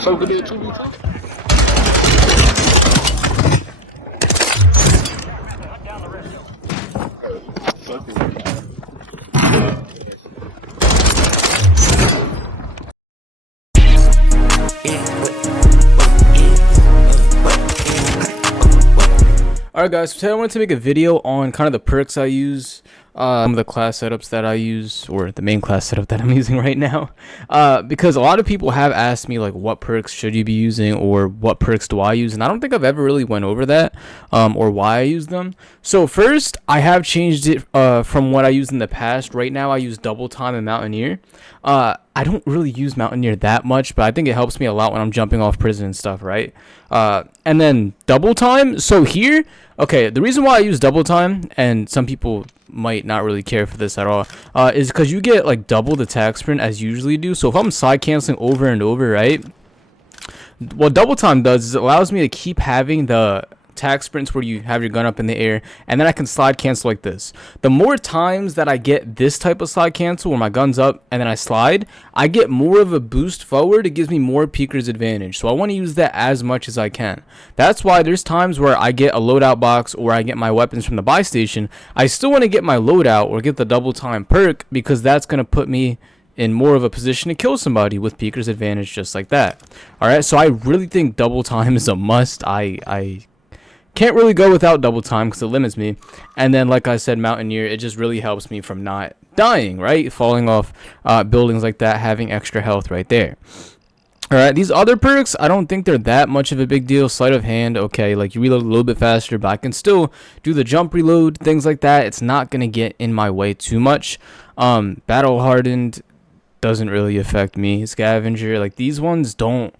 So good at 2v2. Alright guys, so today I wanted to make a video on kind of the perks I use, some of the class setups that I use, or the main class setup that I'm using right now, because a lot of people have asked me like what perks should you be using or what perks do I use, and I don't think I've ever really went over that, or why I use them. So first, I have changed it from what I used in the past. Right now I use double time and mountaineer. I don't really use mountaineer that much, but I think it helps me a lot when I'm jumping off prison and stuff, right? And then double time. So here, okay, the reason why I use double time, and some people might not really care for this at all, is because you get like double the attack sprint as you usually do. So if I'm side canceling over and over, right, what double time does is it allows me to keep having the attack sprints where you have your gun up in the air, and then I can slide cancel like this. The more times that I get this type of slide cancel where my gun's up and then I slide, I get more of a boost forward. It gives me more peeker's advantage, so I want to use that as much as I can. That's why there's times where I get a loadout box or I get my weapons from the buy station. I still want to get my loadout or get the double time perk, because that's going to put me in more of a position to kill somebody with peeker's advantage, just like that. Alright, so I really think double time is a must. I can't really go without double time because it limits me. And then, like I said, mountaineer, it just really helps me from not dying, right? Falling off buildings like that, having extra health right there. Alright, these other perks, I don't think they're that much of a big deal. Sleight of hand, okay, like you reload a little bit faster, but I can still do the jump reload, things like that. It's not going to get in my way too much. Battle hardened doesn't really affect me. Scavenger, like these ones don't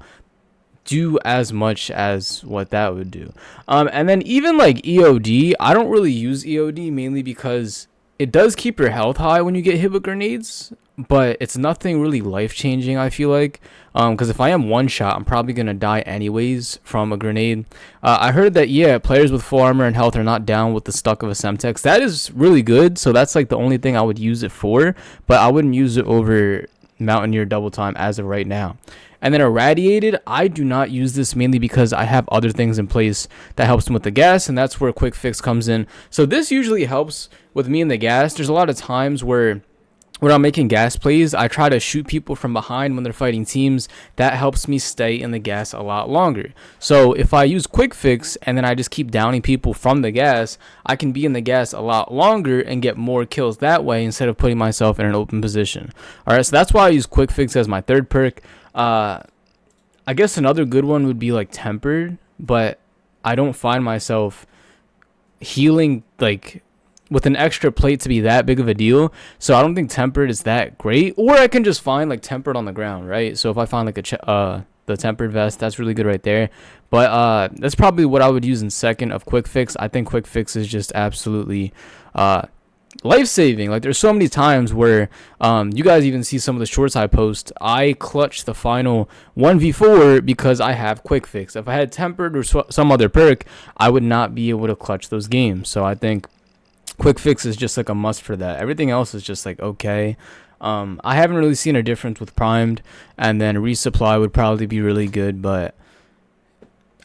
do as much as what that would do. And then even like EOD, I don't really use EOD mainly because it does keep your health high when you get hit with grenades, but it's nothing really life-changing, I feel like, because if I am one shot, I'm probably gonna die anyways from a grenade. I heard that, yeah, players with full armor and health are not down with the stuck of a Semtex. That is really good, so that's like the only thing I would use it for, but I wouldn't use it over mountaineer double time as of right now. And then irradiated, I do not use this mainly because I have other things in place that helps them with the gas, and that's where quick fix comes in. So this usually helps with me in the gas. There's a lot of times where when I'm making gas plays, I try to shoot people from behind when they're fighting teams. That helps me stay in the gas a lot longer. So if I use quick fix and then I just keep downing people from the gas, I can be in the gas a lot longer and get more kills that way instead of putting myself in an open position. Alright, so that's why I use quick fix as my third perk. I guess another good one would be like tempered, but I don't find myself healing like with an extra plate to be that big of a deal, so I don't think tempered is that great. Or I can just find like tempered on the ground, right? So if I find like the tempered vest, that's really good right there. But that's probably what I would use in second of quick fix. I think quick fix is just absolutely life-saving. Like there's so many times where you guys even see some of the shorts I post, I clutch the final 1v4 because I have quick fix. If I had tempered or some other perk, I would not be able to clutch those games. So I think quick fix is just like a must for that. Everything else is just like okay. I haven't really seen a difference with primed, and then resupply would probably be really good, but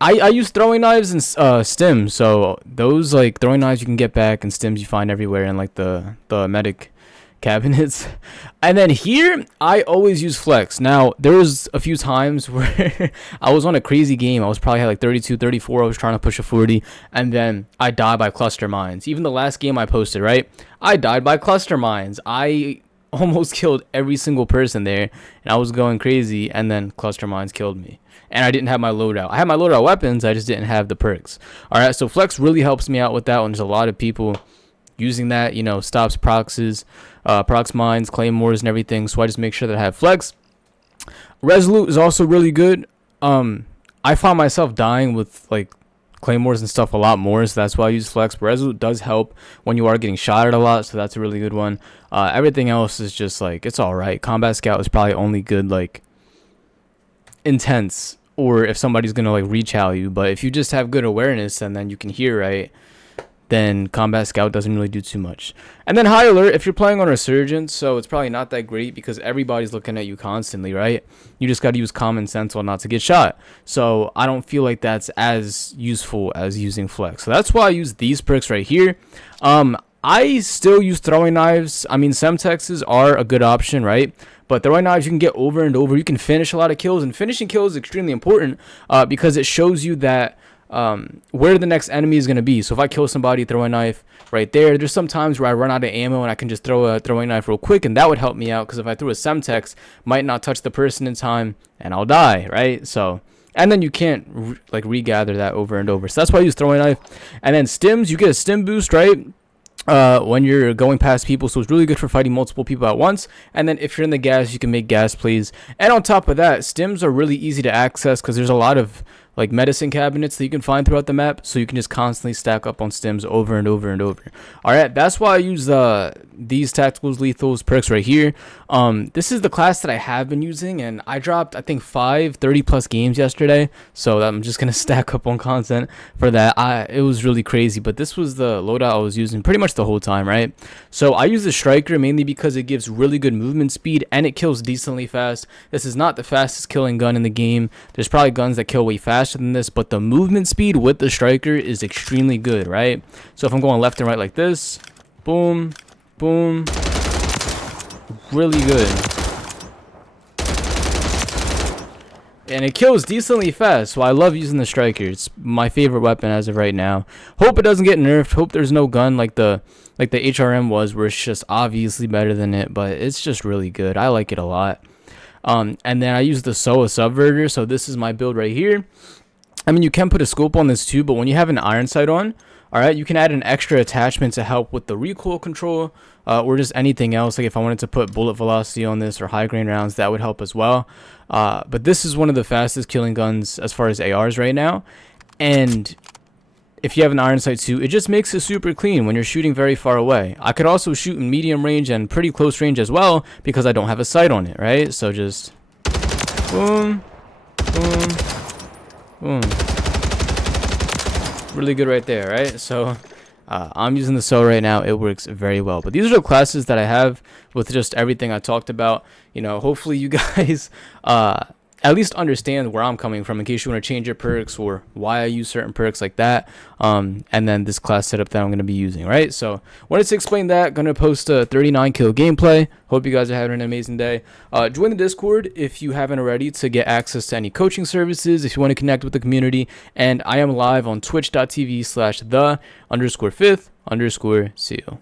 I use throwing knives and stims, so those like throwing knives you can get back, and stims you find everywhere in like the medic cabinets. And then here I always use flex. Now there was a few times where I was on a crazy game. I was probably had like 32 34. I was trying to push a 40, and then I died by cluster mines. Even the last game I posted, right, I died by cluster mines. I almost killed every single person there, and I was going crazy, and then cluster mines killed me. And I didn't have my loadout. I had my loadout weapons, I just didn't have the perks. Alright, so flex really helps me out with that one. There's a lot of people using that, you know, stops proxes, prox mines, claymores, and everything. So I just make sure that I have flex. Resolute is also really good. I found myself dying with like claymores and stuff a lot more, so that's why I use flex. But resolute does help when you are getting shot at a lot, so that's a really good one. Everything else is just like, it's alright. Combat scout is probably only good like intense, or if somebody's gonna like rechow you, but if you just have good awareness and then you can hear right, then Combat Scout doesn't really do too much. And then High Alert, if you're playing on Resurgence, so it's probably not that great because everybody's looking at you constantly, right? You just got to use common sense while not to get shot. So I don't feel like that's as useful as using Flex. So that's why I use these perks right here. I still use throwing knives. I mean, Semtexes are a good option, right? But throwing knives, you can get over and over. You can finish a lot of kills, and finishing kills is extremely important because it shows you that where the next enemy is going to be. So if I kill somebody, throw a knife right there. There's some times where I run out of ammo and I can just throw a throwing knife real quick, and that would help me out because if I threw a Semtex, might not touch the person in time and I'll die, right? So, and then you can't regather that over and over. So that's why I use throwing knife. And then stims, you get a stim boost, right? When you're going past people, so it's really good for fighting multiple people at once. And then if you're in the gas, you can make gas plays. And on top of that, stims are really easy to access because there's a lot of like medicine cabinets that you can find throughout the map, so you can just constantly stack up on stims over and over and over. All right, that's why I use these tacticals, lethals, perks right here. This is the class that I have been using, and I dropped I think 5 30+ games yesterday, so I'm just gonna stack up on content for that. It was really crazy, but this was the loadout I was using pretty much the whole time, right? So I use the striker mainly because it gives really good movement speed and it kills decently fast. This is not the fastest killing gun in the game. There's probably guns that kill way faster than this, but the movement speed with the striker is extremely good, right? So if I'm going left and right like this, boom, boom, really good. And it kills decently fast, so I love using the striker. It's my favorite weapon as of right now. Hope it doesn't get nerfed. Hope there's no gun like the HRM was, where it's just obviously better than it, but it's just really good. I like it a lot. And then I use the SOA subverter, so this is my build right here. I mean, you can put a scope on this too, but when you have an iron sight on, all right, you can add an extra attachment to help with the recoil control, or just anything else. Like if I wanted to put bullet velocity on this or high grain rounds, that would help as well. But this is one of the fastest killing guns as far as ARs right now. And if you have an iron sight too, it just makes it super clean when you're shooting very far away. I could also shoot in medium range and pretty close range as well because I don't have a sight on it, right? So just boom, boom, boom. Really good right there, right? So I'm using the SO right now. It works very well. But these are the classes that I have with just everything I talked about. You know, hopefully you guys at least understand where I'm coming from in case you want to change your perks or why I use certain perks like that. And then this class setup that I'm going to be using, right? So wanted to explain that. Going to post a 39 kill gameplay. Hope you guys are having an amazing day. Join the Discord if you haven't already to get access to any coaching services, if you want to connect with the community. And I am live on twitch.tv/the_5_seal.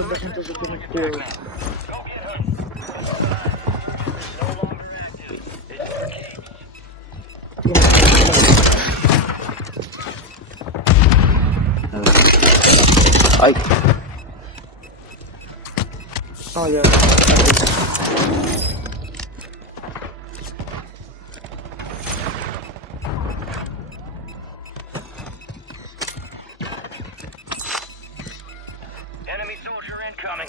tanta gente se tiene que... Ay. Oh, ya. Enemy soldier incoming.